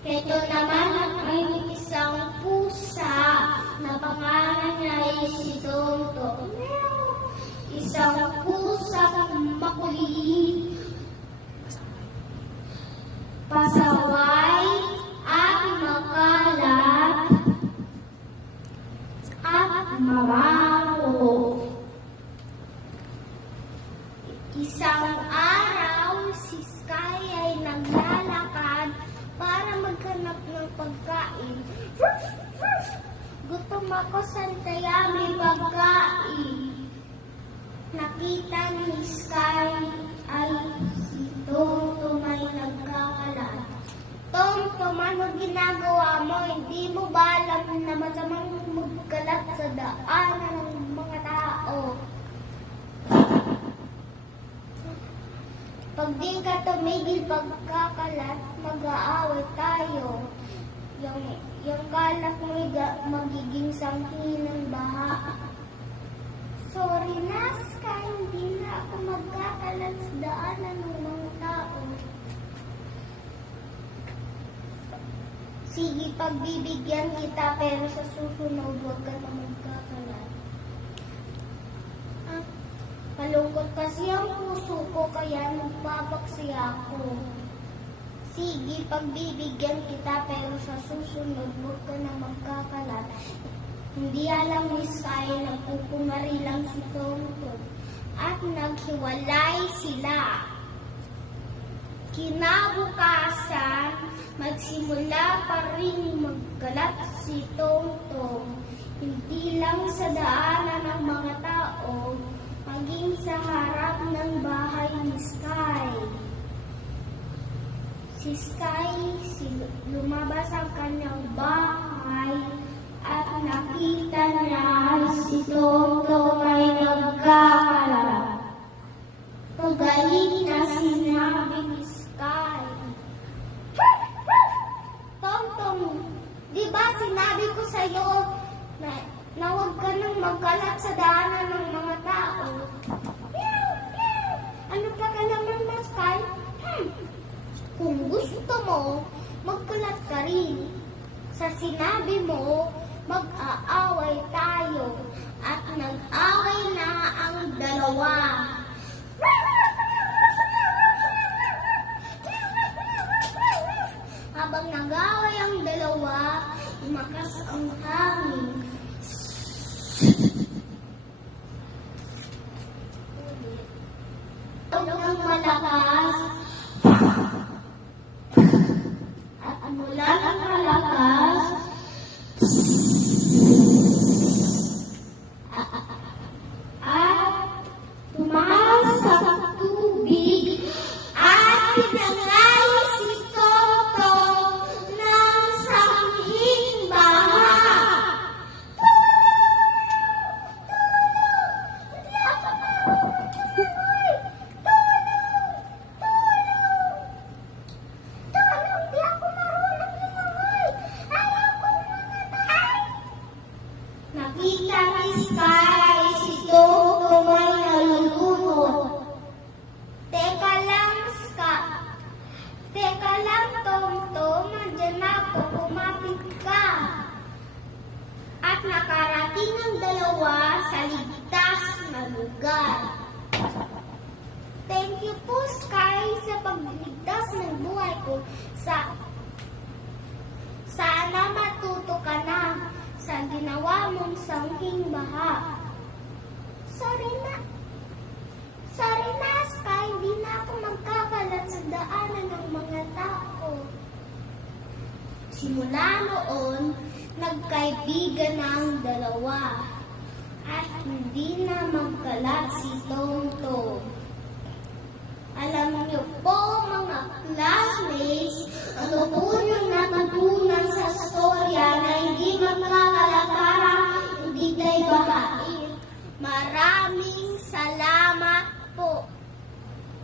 Ito naman ay isang pusa na pangalan niya ay si Tonto. Isang pusang makulit, pasaway at makalat at mabaho. Isang araw, si Sky ay naglalakad para maghanap ng pagkain. Gutom ako, Santaya, may pagkain. Nakita ni Sky ay si Tonto may nagkakalat. Tonto, ano ginagawa mo? Hindi mo ba alam na masamang magkalat sa daanan ng mga tao? Pag di ka tumigil pagkakalat, mag-aaway tayo. Yung kalat mo magiging sangkin ng baha. Sorry na, Sky, hindi na ako magkakalat sa daanan ng mga tao. Sige, pagbibigyan kita, pero sa susunod, huwag ka na magkakalat. Malungkot kasi ang puso ko, kaya nagpapaksi ako. Sige, pagbibigyan kita, pero sa susunod, huwag ka na magkakalat. Hindi alam ni Sky, nagkukumari lang si Tonto. At naghiwalay sila. Kinabukasan, magsimula pa rin magkalat si Tonto. Hindi lang sa daanan ng mga tao, maging sa harap ng bahay ni Sky. Si Sky, lumabas ang kanyang bahay at nakita niya si Tonto may nagkakalat. Pagalit na sinabi ni Sky, Tonto, di ba sinabi ko sa'yo na huwag ka nang magkalat sa daanan ng mga tao? Ano pa ka naman, Sky? Kung gusto mo, magkalat ka rin. Sa sinabi mo, mag-aaway tayo. At nag-away na ang dalawa. Habang nag-away ang dalawa, lumakas ang hangin. Ang malakas at mula ng malakas at tumaas sa tubig at pinangay si Tonto ng sanghing baha. Nakita ni Sky si Tonto may nalulunod. Teka lang, Sky. Teka lang, Tonto. Nandiyan ako. Kumapit ka. At nakarating ang dalawa sa ligtas na lugar. Thank you po, Sky, sa pagligtas ng buhay ko. Sana matuto ka na sa ginawa mong sanghing baha. Sorry na, Sky, hindi na ako magkakalat sa daanan ng mga tao. Simula noon, nagkaibigan na ang dalawa at hindi na magkalat si Tonto. Alam niyo po, mga classmates, ano po yung natutunan sa storya na hindi magkakalat para hindi tayo bahain. Maraming salamat.